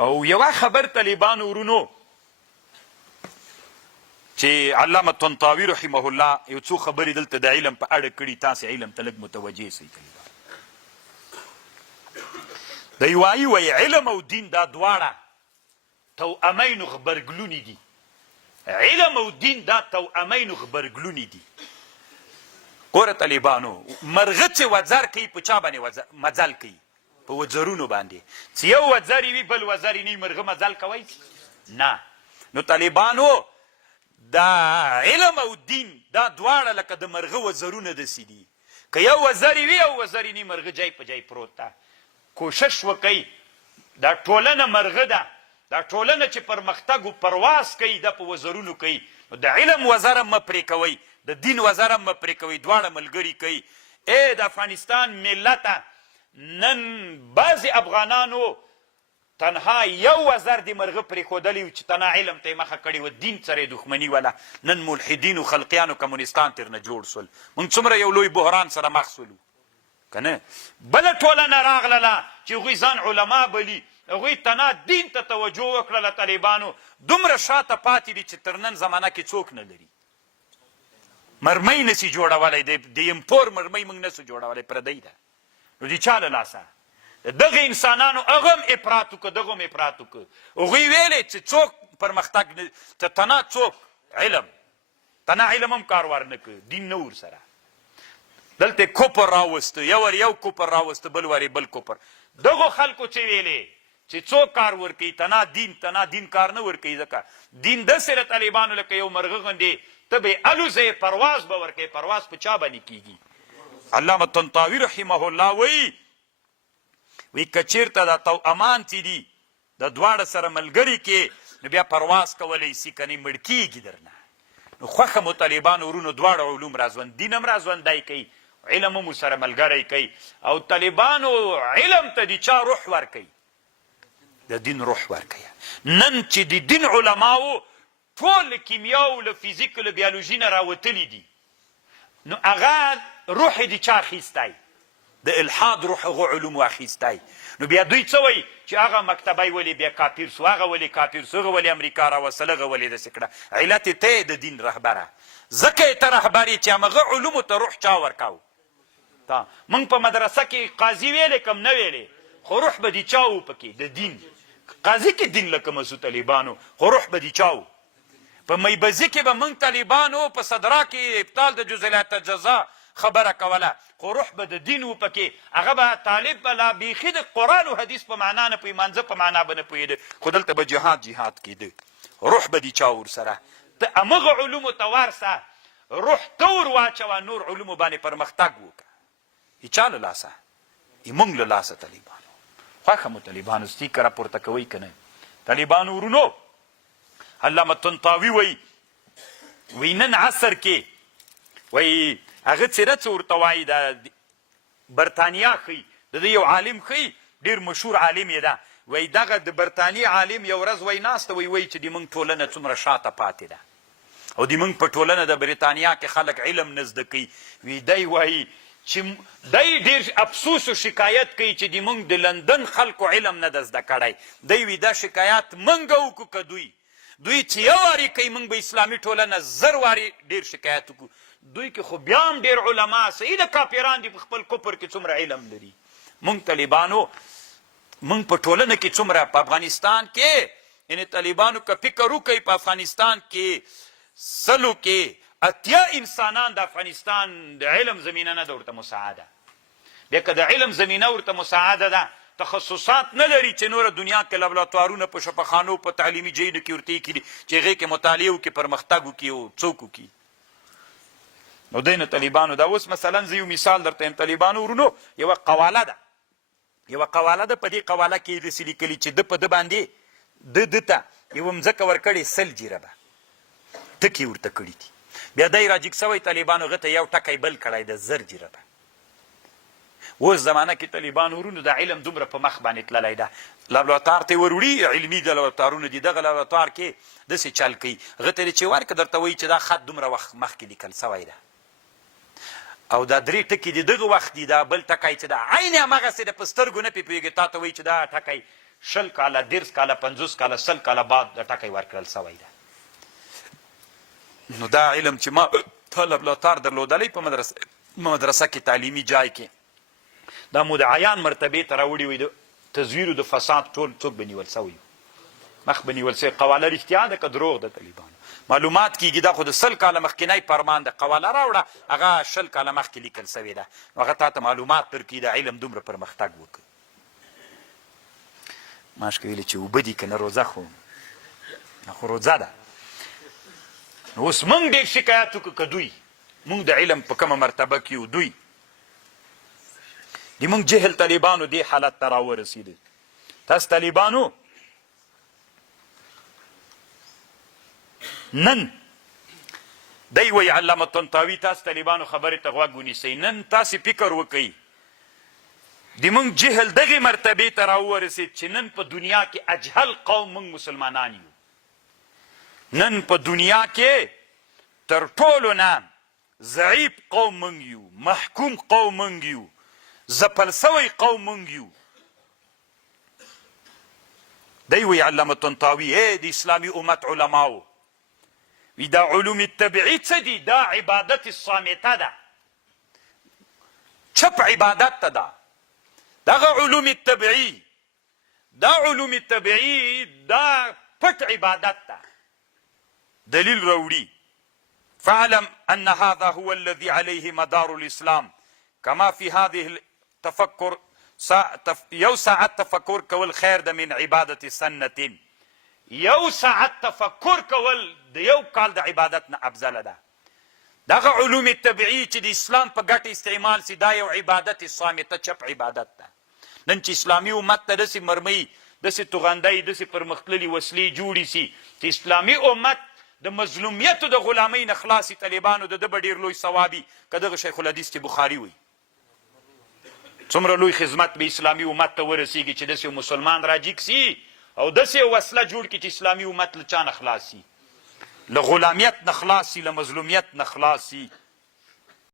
او یوه خبر طالبانو ورونو چې علامه طنطاوي رحمه الله یو څو خبرې دلته د علم په اړه کړي، تاسې علم ته لږ متوجه سئ. دی وایي علم او دین دا دواړه توأمین غبرګلونې دي. علم او دین دا توأمین غبرګلونې دي. ګوره طالبانو، مرغه چې وزر کوي په چا باندې مزل کوي؟ په وزرونو باندې. چې یو وزر وي بل وزر یې نه وي، مرغه مزل کوي؟ نه. نو طالبانو دا علم او دین دا دواړه لکه د مرغه وزرونه داسې دي. که یو وزر وي او وزر یې نه مرغه جای په جای پروت ده. کوشش وکئ، دا ټولنه مرغه ده، دا ټولنه چې پرمختګ و پرواز کوي دا په وزرونو کوي. نو د علم وزر هم مه پرې کوئ، د دین وزر هم مه پرې کوئ، دواړه ملګري کوي. د افغانستان ملته نن بعضې افغانانو تنها یو وزر د مرغه پرېښودلی و چې تنها علم ته یې مخه کړې وه، دین سره یې دښمني وله. نن ملحدینو خلقیانو کمونستان ترنه جوړ سول. موږ څومره یو لوی بحران سره مخ سولو که نه؟ بله ټولنه راغلله چې هغوی ځان علما بلي، هغوی تنها دین ته توجه وکړله. طالبانو دومره شاته پاتې دي چې تر نن زمانه کې څوک نه لري. مرمۍ نسي جوړولی، د امپور مرمۍ موږ نسو جوړولی، پردۍ ده. نو د چا له لاسه؟ دغه انسانانو هغه هم افراط وکړه، دغه هم افراط وکړه. هغوی ویلې چې څوک پرمختګ نه، تنها څوک علم هم کار ور نه کړ، دین نه ورسره. دلته کوپر راوسته، یو ور یو کوپر راوسته، بل ور بل کوپر. دغو خلکو چې ویلې چې څوک کار ورکوي تنها دین کار نه ورکوي، ځکه دین داسې د طالبانو لکه یو مرغه غوندې ته به الوځې، پرواز به ورکوي. پرواز په چا باندې کېږي؟ علامه طنطاوي رحمه الله وی که چېرته دا توأمان چې دي د دواړه سره ملګري کې، نو بیا پرواز کولی سي، که نه مړ کېږي درنه. نو خوښه مو طالبانو ورونو دواړه علوم راځوند، دین هم راځوندی کوي، علم هم ورسره ملګری کوي. او طالبانو علم ته د چا روح ورکوي؟ د دین روح ورکوي. نن چې د دین علماو ټول له کیمیا او له فیزیک او له بیولوژي نه راوتلي دي، نو هغه روح د چا اخیستی؟ د الحاد روح هغو علومو اخیستی. نو بیا دوی څه وایي چې هغه مکتبی ولې بیا کافر سو، هغه ولې کافر سو، هغه ولې امریکا راوستل، هغه ولې داسې کړه. علت یې ته د دین رهبره، ځکه یې ته رهبر یې چې همغه علومو ته روح چا ورکاو؟ تا موږ په مدرسه کې قاضي ویلې کم نه ویلې، خو روح به د چا و پکې؟ د دین. قاضي کې دین لکه مسو طالبانو، خو روح به د چا و؟ په میبزي کې به موږ طالبانو په صدرا کې ابطال د جزئیات جزا خبره کوله، خو روح به د دین و پکې. هغه به طالب به لا بیخي د قرآن و حدیث په معنا نه پوهېږي، مانځه په معنا به نه پوهېده، خو دلته به جهاد کېده. روح به د چا ورسره؟ ته همغه علومو ته ورسه، روح ته ور واچوه، نور علومو باندې پرمختګ وکړه. د چا له لاسه؟ موږ له لاسه. طالبانو خوښه مو طالبانو ستیکه راپورته کوئ که نه؟ طالبانو ورونو، علامه طنطاوي وی نن عصر کې وی هغه څیره څه ورته وایي، د برطانیا ښیي، د ده یو عالم ښیي، ډېر مشهور عالم یې ده. وی دغه د برطانیې عالم یو ورځ وی ناسته وی چې د موږ ټولنه څومره شاته پاتې ده او د موږ په ټولنه د برطانیا کې خلک علم نه زده کوي. وی دی وایي چې دی ډېر افسوس و شکایت کوي چې د موږ د لندن خلکو علم نه ده زده کړی. دی وی دا شکایت موږ وکړو که دوی چې یو وارې کوي، موږ به اسلامي ټولنه زر وارې ډېر شکایت وکړو. دوی کې خو بیا هم ډېر علما صحیح د کافران دي، په خپل کفر کې څومره علم لري. موږ طالبانو موږ په ټولنه کې څومره په افغانستان کې، یعنې طالبانو که فکر وکوئ په افغانستان کې 100 کې 80 انسانان د افغانستان د علم زمینه نه ده ورته مساعده. بیا که د علم زمینه ورته مساعده ده، تخصصات نه لري چې نوره دنیا کې لابراتوارونه په شفاخانو په تعلیمي ځایونو کې ورته ایښي دي چې هغې کې مطالعه وکړي، پرمختګ وکړي او څوک وکړي. نو دی نه طالبانو دا اوس مثلا زه یو مثال درته یم. طالبانو ورونو یوه قواله ده، په دې قواله کې یې داسې لیکلي چې ده په ده باندې ده ته یوه مځکه ورکړې 100 جربه ټکي ورته کړي دي. بیا دی راجګ سوی طالبانو هغه ته یو ټکی بل کړی د 1000 جربه. اوس زمانه کې طالبانو ورونو د علم دومره په مخ باندې تللی ده، لابراتوار ته یې وروړي، علمي د لابراتوارونه دي، دغه لابراتوار کې داسې چل کوي، هغه ته چې ورکړه درته وایي چې دا خط دومره وخت مخکې لیکل سوی ده او دا 3 ټکي د دغه وخت دي، دا بل ټکی چې دا عین همغسې د په سترګو نه پې پوهېږي، تا ته وایي چې دا ټکی شل کاله 30 کاله 50 کاله 100 کاله بعد د ټکی ورکړل سوی ده. نو دا علم چې ما طلب لاتار درلودلی په مدرسه کې تعلیمي جای کې دا مدعیان مرتبې ته راوړي وي د تزویر د فساد ټول څوک به نیول سوی مخ به نیول سوی. قواله رښتیا ده که دروغ د طالبانو معلومات کېږي دا خو د 100 کاله مخکینی فرمان د قواله راوړه هغه 20 کاله مخکې لیکل سوې ده. نو هغه تا ته معلومات درکړي د علم دومره پرمختګ وکړي. ماشکې ویلې چې اوبه دي که نه روزه خو روزه ده. نو اوس موږ ډېر شکایت وکړو که دوی موږ د علم په کومه مرتبه کې یو دوی د موږ جهل طالبانو دې حالت ته راورسېده. تاسو طالبانو نن دی وایي علامه طنطاوي تاسو طالبانو خبرې ته غوږ ونیسئ. نن تاسې فکر وکئ د موږ جهل دغې مرتبې ته راورسېد چې نن په دنیا کې اجهل قوم موږ مسلمانان یو. نن په دنیا کې تر ټولو نه ضعیف قوم موږ یو، محکوم قوم موږ یو، ځپل سوی قوم موږ یو. دی وایي علامه طنطاوي د اسلامي امت علماو وی دا علوم طبیعي څه دي؟ دا عبادت صامته ده، چپ عبادت ته ده. دغه علوم طبیعي دا علوم طبیعي دا پټ عبادت ده. دلیل راوړي فاعلم ان هذا هو الذي عليه مدار الاسلام كما في هذه التفكر یو ساعت تفکر کول خیر ده من عبادت سنة. یو ساعت تفکر کول د یو کال د عبادت نه افضله ده. دغه علوم طبیعي چې د اسلام په ګټه استعمال سي دا یو عبادت صامته چپ عبادت ده. نن چې اسلامي امت ته داسې مرمۍ داسې توغندۍ داسې پرمختللي وسلې جوړې سي چې اسلامي امت د مظلومیت او د غلامۍ نه خلاصي طالبانو د ده به ډېر لوی ثوابي که دغه شیخ الحدیث چې بخاري وي. څومره لوی خدمت به اسلامي امت ته ورسېږي چې داسې مسلمان راجیګ سي او داسې وسله جوړ کړي چې اسلامي امت له چا نه خلاص سي، له غلامیت نه خلاص سي، له مظلومیت نه خلاص سي.